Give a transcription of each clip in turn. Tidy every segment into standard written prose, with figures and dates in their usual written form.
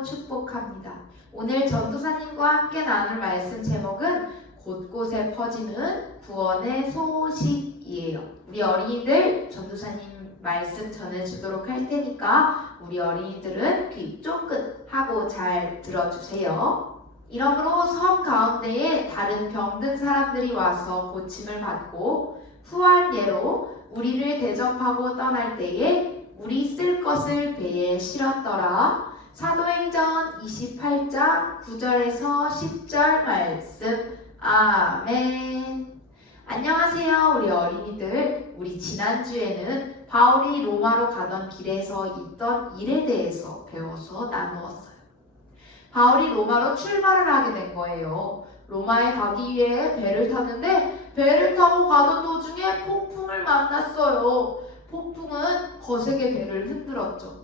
기도하고 축복합니다. 오늘 전도사님과 함께 나눌 말씀 제목은 곳곳에 퍼지는 구원의 소식이에요. 우리 어린이들 전도사님 말씀 전해주도록 할 테니까 우리 어린이들은 귀 쫑긋 하고 잘 들어주세요. 이러므로 섬 가운데에 다른 병든 사람들이 와서 고침을 받고 후한 예로 우리를 대접하고 떠날 때에 우리 쓸 것을 배에 실었더라. 사도행전 28장 9절에서 10절 말씀. 아멘. 안녕하세요 우리 어린이들. 우리 지난주에는 바울이 로마로 가던 길에서 있던 일에 대해서 배워서 나누었어요. 바울이 로마로 출발을 하게 된 거예요. 로마에 가기 위해 배를 탔는데 배를 타고 가던 도중에 폭풍을 만났어요. 폭풍은 거세게 배를 흔들었죠.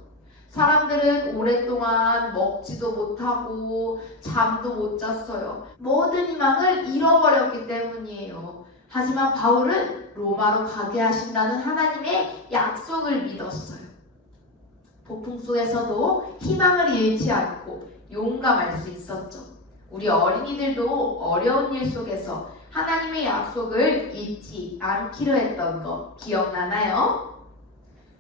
사람들은 오랫동안 먹지도 못하고 잠도 못 잤어요. 모든 희망을 잃어버렸기 때문이에요. 하지만 바울은 로마로 가게 하신다는 하나님의 약속을 믿었어요. 폭풍 속에서도 희망을 잃지 않고 용감할 수 있었죠. 우리 어린이들도 어려운 일 속에서 하나님의 약속을 잊지 않기로 했던 거 기억나나요?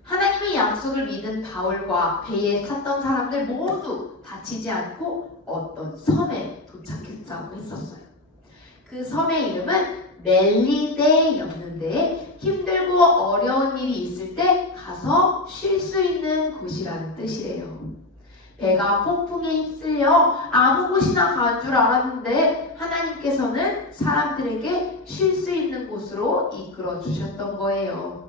하나님의 약속을 믿은 바울과 배에 탔던 사람들 모두 다치지 않고 어떤 섬에 도착했다고 했었어요. 그 섬의 이름은 멜리데였는데 힘들고 어려운 일이 있을 때 가서 쉴 수 있는 곳이라는 뜻이래요. 배가 폭풍에 휩쓸려 아무 곳이나 간 줄 알았는데 하나님께서는 사람들에게 쉴 수 있는 곳으로 이끌어 주셨던 거예요.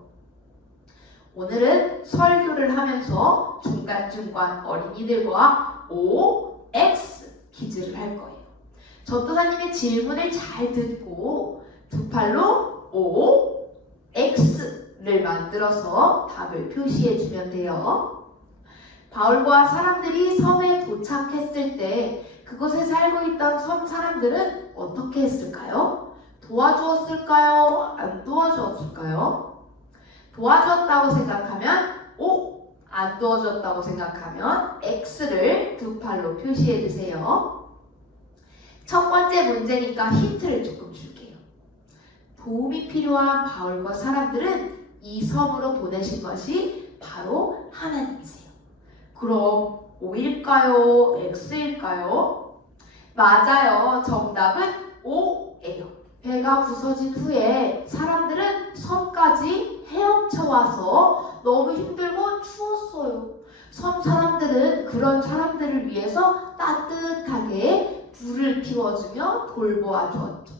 오늘은 설교를 하면서 중간중간 어린이들과 OX 퀴즈를 할 거예요. 전도사님의 질문을 잘 듣고 두 팔로 OX를 만들어서 답을 표시해 주면 돼요. 바울과 사람들이 섬에 도착했을 때 그곳에 살고 있던 섬 사람들은 어떻게 했을까요? 도와주었을까요? 안 도와주었을까요? 도와주었다고 생각하면 O, 안 도와주었다고 생각하면 X를 두 팔로 표시해 주세요. 첫 번째 문제니까 힌트를 조금 줄게요. 도움이 필요한 바울과 사람들은 이 섬으로 보내신 것이 바로 하나님이세요. 그럼 O일까요? X일까요? 맞아요. 정답은 O예요. 배가 부서진 후에 사람들은 섬까지 헤엄쳐 와서 너무 힘들고 추웠어요. 섬 사람들은 그런 사람들을 위해서 따뜻하게 불을 피워주며 돌보아 주었죠.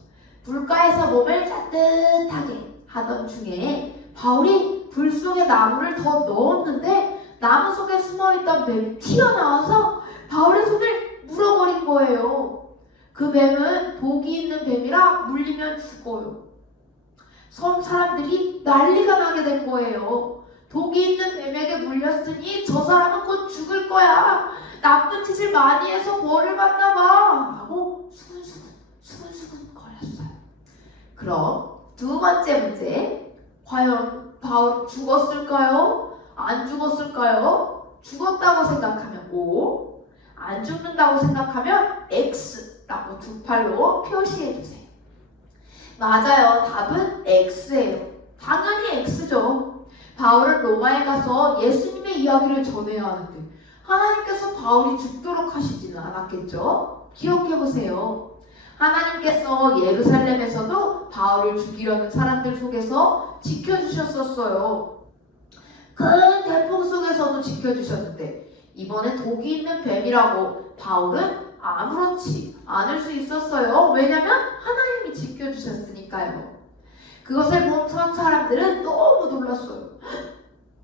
불가에서 몸을 따뜻하게 하던 중에 바울이 불 속에 나무를 더 넣었는데 나무 속에 숨어있던 뱀이 튀어나와서 바울의 손을 물어버린 거예요. 그 뱀은 독이 있는 뱀이라 물리면 죽어요. 섬 사람들이 난리가 나게 된 거예요. 독이 있는 뱀에게 물렸으니 저 사람은 곧 죽을 거야. 나쁜 짓을 많이 해서 벌을 받나 봐. 하고 수근수근 거렸어요. 그럼 두 번째 문제. 과연 바울 죽었을까요? 안 죽었을까요? 죽었다고 생각하면 O, 안 죽는다고 생각하면 X라고 두 팔로 표시해주세요. 맞아요. 답은 X예요. 당연히 X죠. 바울은 로마에 가서 예수님의 이야기를 전해야 하는데 하나님께서 바울이 죽도록 하시지는 않았겠죠? 기억해보세요. 하나님께서 예루살렘에서도 바울을 죽이려는 사람들 속에서 지켜주셨었어요. 큰 태풍 속에서도 지켜주셨는데 이번에 독이 있는 뱀이라고 바울은 아무렇지 않을 수 있었어요. 왜냐면 하나님이 지켜주셨으니까요. 그것을 본 선 사람들은 너무 놀랐어요.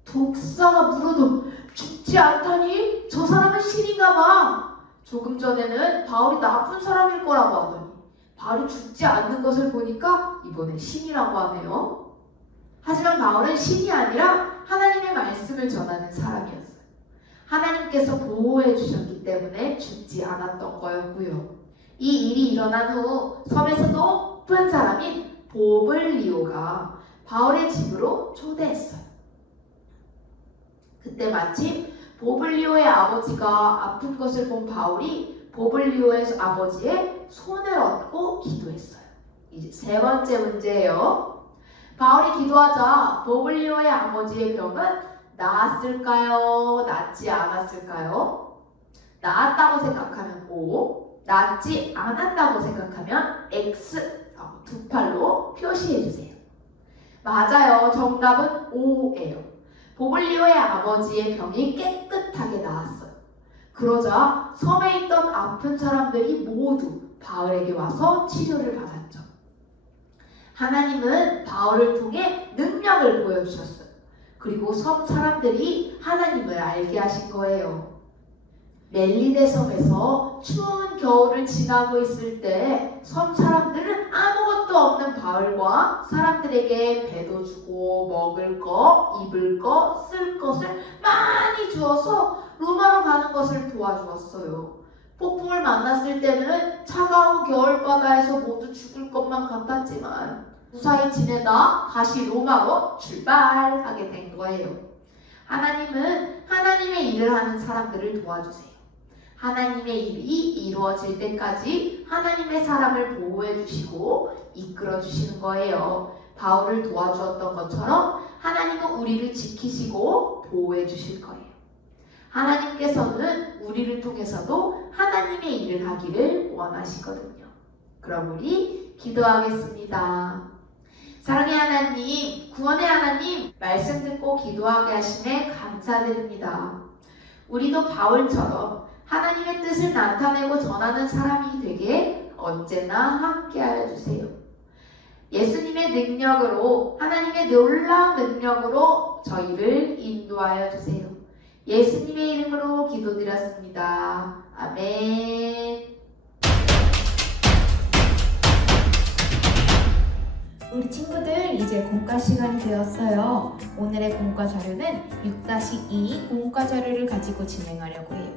독사가 물어도 죽지 않다니? 저 사람은 신인가 봐. 조금 전에는 바울이 나쁜 사람일 거라고 하더니 바울이 죽지 않는 것을 보니까 이번에 신이라고 하네요. 하지만 바울은 신이 아니라 하나님의 말씀을 전하는 사람이었어요. 하나님께서 보호해 주셨기 때문에 죽지 않았던 거였고요. 이 일이 일어난 후 섬에서 높은 사람인 보블리오가 바울의 집으로 초대했어요. 그때 마침 보블리오의 아버지가 아픈 것을 본 바울이 보블리오의 아버지의 손을 얹고 기도했어요. 이제 세 번째 문제예요. 바울이 기도하자 보블리오의 아버지의 병은 나았을까요? 낫지 않았을까요? 나았다고 생각하면 O, 낫지 않았다고 생각하면 X 두 팔로 표시해주세요. 맞아요. 정답은 O예요. 보블리오의 아버지의 병이 깨끗하게 나았어요. 그러자 섬에 있던 아픈 사람들이 모두 바울에게 와서 치료를 받았죠. 하나님은 바울을 통해 능력을 보여주셨어요. 그리고 섬 사람들이 하나님을 알게 하신 거예요. 멜리데 섬에서 추운 겨울을 지나고 있을 때 섬 사람들은 아무것도 없는 바울과 사람들에게 배도 주고 먹을 거, 입을 거, 쓸 것을 많이 주어서 로마로 가는 것을 도와주었어요. 폭풍을 만났을 때는 차가운 겨울바다에서 모두 죽을 것만 같았지만 무사히 지내다 다시 로마로 출발하게 된 거예요. 하나님은 하나님의 일을 하는 사람들을 도와주세요. 하나님의 일이 이루어질 때까지 하나님의 사람을 보호해 주시고 이끌어 주시는 거예요. 바울을 도와주었던 것처럼 하나님은 우리를 지키시고 보호해 주실 거예요. 하나님께서는 우리를 통해서도 하나님의 일을 하기를 원하시거든요. 그럼 우리 기도하겠습니다. 사랑의 하나님, 구원의 하나님, 말씀 듣고 기도하게 하심에 감사드립니다. 우리도 바울처럼 하나님의 뜻을 나타내고 전하는 사람이 되게 언제나 함께하여 주세요. 예수님의 능력으로, 하나님의 놀라운 능력으로 저희를 인도하여 주세요. 예수님의 이름으로 기도드렸습니다. 아멘. 우리 친구들 이제 공과 시간이 되었어요. 오늘의 공과 자료는 6-2 공과 자료를 가지고 진행하려고 해요.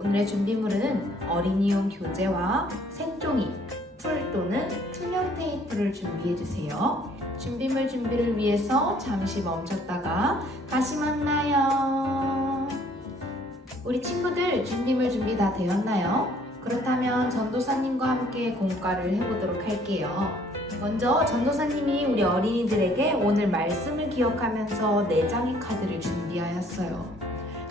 오늘의 준비물은 어린이용 교재와 색종이, 풀 또는 투명 테이프를 준비해주세요. 준비물 준비를 위해서 잠시 멈췄다가 다시 만나요. 우리 친구들 준비물 준비 다 되었나요? 그렇다면 전도사님과 함께 공과를 해보도록 할게요. 먼저 전도사님이 우리 어린이들에게 오늘 말씀을 기억하면서 4장의 카드를 준비하였어요.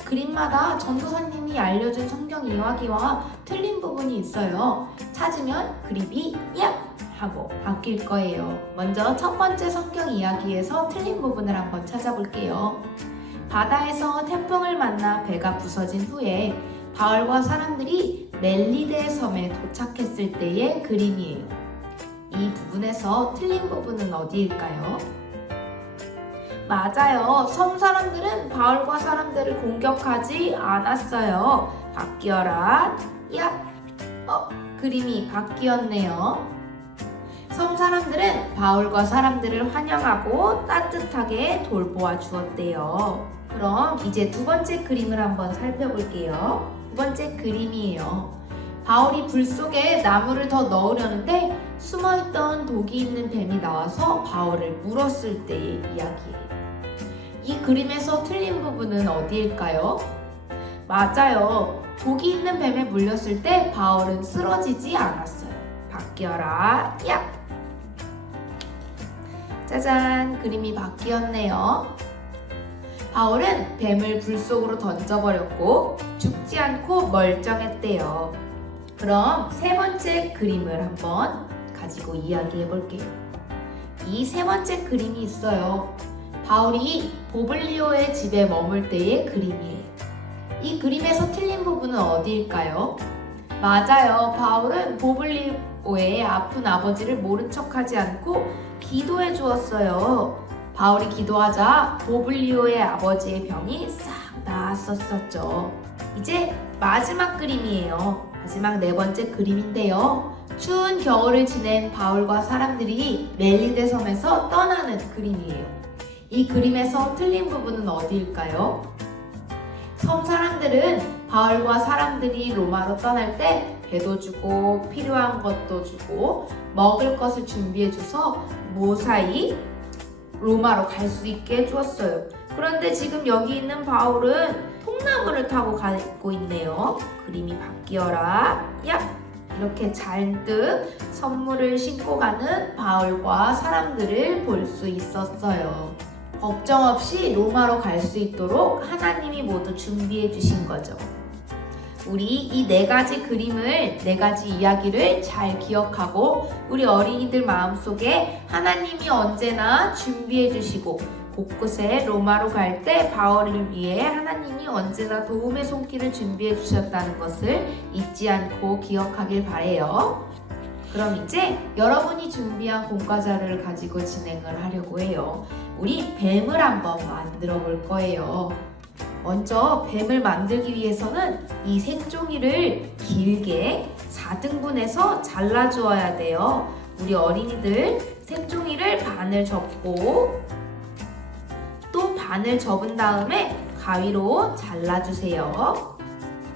그림마다 전도사님이 알려준 성경 이야기와 틀린 부분이 있어요. 찾으면 그림이 야! 하고 바뀔 거예요. 먼저 첫 번째 성경 이야기에서 틀린 부분을 한번 찾아볼게요. 바다에서 태풍을 만나 배가 부서진 후에 바울과 사람들이 멜리데 섬에 도착했을 때의 그림이에요. 이 부분에서 틀린 부분은 어디일까요? 맞아요. 섬 사람들은 바울과 사람들을 공격하지 않았어요. 바뀌어라. 야! 그림이 바뀌었네요. 섬 사람들은 바울과 사람들을 환영하고 따뜻하게 돌보아 주었대요. 그럼 이제 두 번째 그림을 한번 살펴볼게요. 두 번째 그림이에요. 바울이 불 속에 나무를 더 넣으려는데 숨어있던 독이 있는 뱀이 나와서 바울을 물었을 때의 이야기예요. 이 그림에서 틀린 부분은 어디일까요? 맞아요. 독이 있는 뱀에 물렸을 때 바울은 쓰러지지 않았어요. 바뀌어라. 야! 짜잔! 그림이 바뀌었네요. 바울은 뱀을 불 속으로 던져버렸고 죽지 않고 멀쩡했대요. 그럼 세 번째 그림을 한번 가지고 이야기해 볼게요. 이 세 번째 그림이 있어요. 바울이 보블리오의 집에 머물 때의 그림이에요. 이 그림에서 틀린 부분은 어디일까요? 맞아요. 바울은 보블리오의 아픈 아버지를 모른 척하지 않고 기도해 주었어요. 바울이 기도하자 보블리오의 아버지의 병이 싹 나았었죠. 이제 마지막 그림이에요. 마지막 네 번째 그림인데요. 추운 겨울을 지낸 바울과 사람들이 멜리데 섬에서 떠나는 그림이에요. 이 그림에서 틀린 부분은 어디일까요? 섬 사람들은 바울과 사람들이 로마로 떠날 때 배도 주고 필요한 것도 주고 먹을 것을 준비해 줘서 무사히 로마로 갈 수 있게 해주었어요. 그런데 지금 여기 있는 바울은 통나무를 타고 가고 있네요. 그림이 바뀌어라. 야! 이렇게 잔뜩 선물을 신고 가는 바울과 사람들을 볼 수 있었어요. 걱정 없이 로마로 갈 수 있도록 하나님이 모두 준비해 주신 거죠. 우리 이 네 가지 그림을, 네 가지 이야기를 잘 기억하고 우리 어린이들 마음속에 하나님이 언제나 준비해 주시고 곳곳에 로마로 갈 때 바울을 위해 하나님이 언제나 도움의 손길을 준비해 주셨다는 것을 잊지 않고 기억하길 바래요. 그럼 이제 여러분이 준비한 공과 자료를 가지고 진행을 하려고 해요. 우리 뱀을 한번 만들어 볼 거예요. 먼저 뱀을 만들기 위해서는 이 색종이를 길게 4등분해서 잘라주어야 돼요. 우리 어린이들 색종이를 반을 접고 또 반을 접은 다음에 가위로 잘라주세요.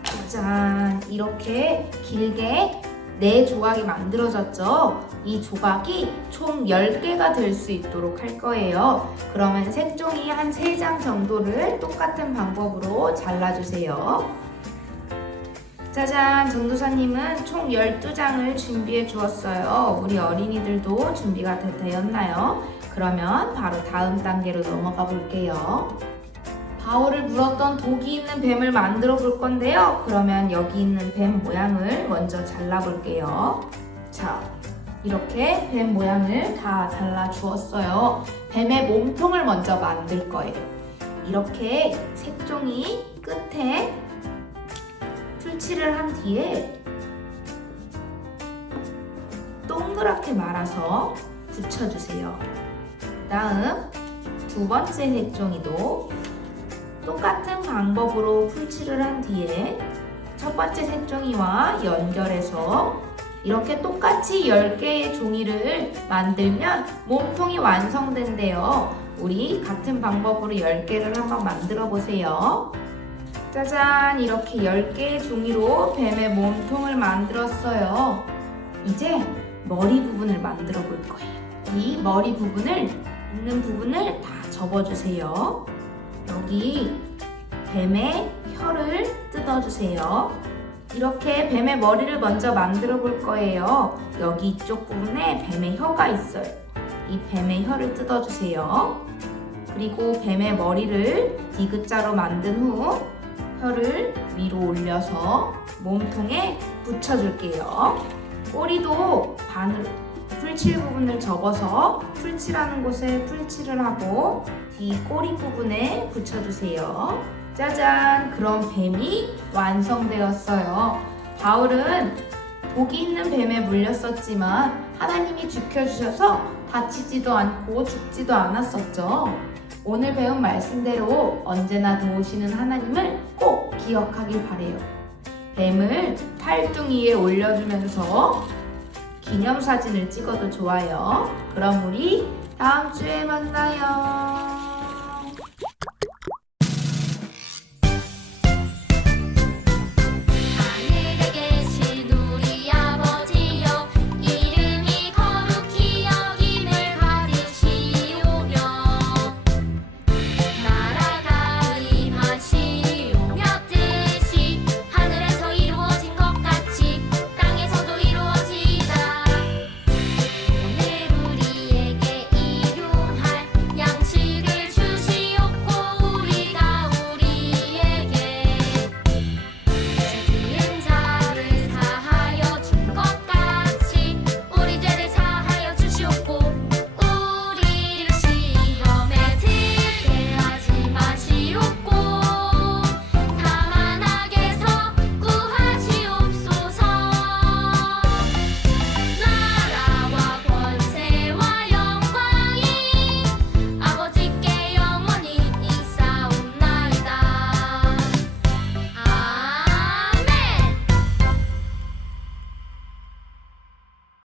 짜잔! 이렇게 길게 4조각이 만들어졌죠? 이 조각이 총 10개가 될 수 있도록 할 거예요. 그러면 색종이 한 3장 정도를 똑같은 방법으로 잘라주세요. 짜잔! 전도사님은 총 12장을 준비해 주었어요. 우리 어린이들도 준비가 되었나요? 그러면 바로 다음 단계로 넘어가 볼게요. 바울을 물었던 독이 있는 뱀을 만들어 볼 건데요. 그러면 여기 있는 뱀 모양을 먼저 잘라 볼게요. 자, 이렇게 뱀 모양을 다 잘라 주었어요. 뱀의 몸통을 먼저 만들 거예요. 이렇게 색종이 끝에 풀칠을 한 뒤에 동그랗게 말아서 붙여주세요. 다음 두 번째 색종이도 똑같은 방법으로 풀칠을 한 뒤에 첫 번째 색종이와 연결해서 이렇게 똑같이 10개의 종이를 만들면 몸통이 완성된대요. 우리 같은 방법으로 10개를 한번 만들어 보세요. 짜잔! 이렇게 10개의 종이로 뱀의 몸통을 만들었어요. 이제 머리 부분을 만들어 볼 거예요. 이 머리 부분을 있는 부분을 다 접어주세요. 여기 뱀의 혀를 뜯어주세요. 이렇게 뱀의 머리를 먼저 만들어 볼 거예요. 여기 이쪽 부분에 뱀의 혀가 있어요. 이 뱀의 혀를 뜯어주세요. 그리고 뱀의 머리를 디귿자로 만든 후 혀를 위로 올려서 몸통에 붙여줄게요. 꼬리도 반으로 풀칠 부분을 접어서 풀칠하는 곳에 풀칠을 하고 뒤 꼬리 부분에 붙여주세요. 짜잔! 그럼 뱀이 완성되었어요. 바울은 독이 있는 뱀에 물렸었지만 하나님이 지켜주셔서 다치지도 않고 죽지도 않았었죠. 오늘 배운 말씀대로 언제나 도우시는 하나님을 꼭 기억하길 바래요. 뱀을 팔뚝 위에 올려주면서 기념사진을 찍어도 좋아요. 그럼 우리 다음 주에 만나요.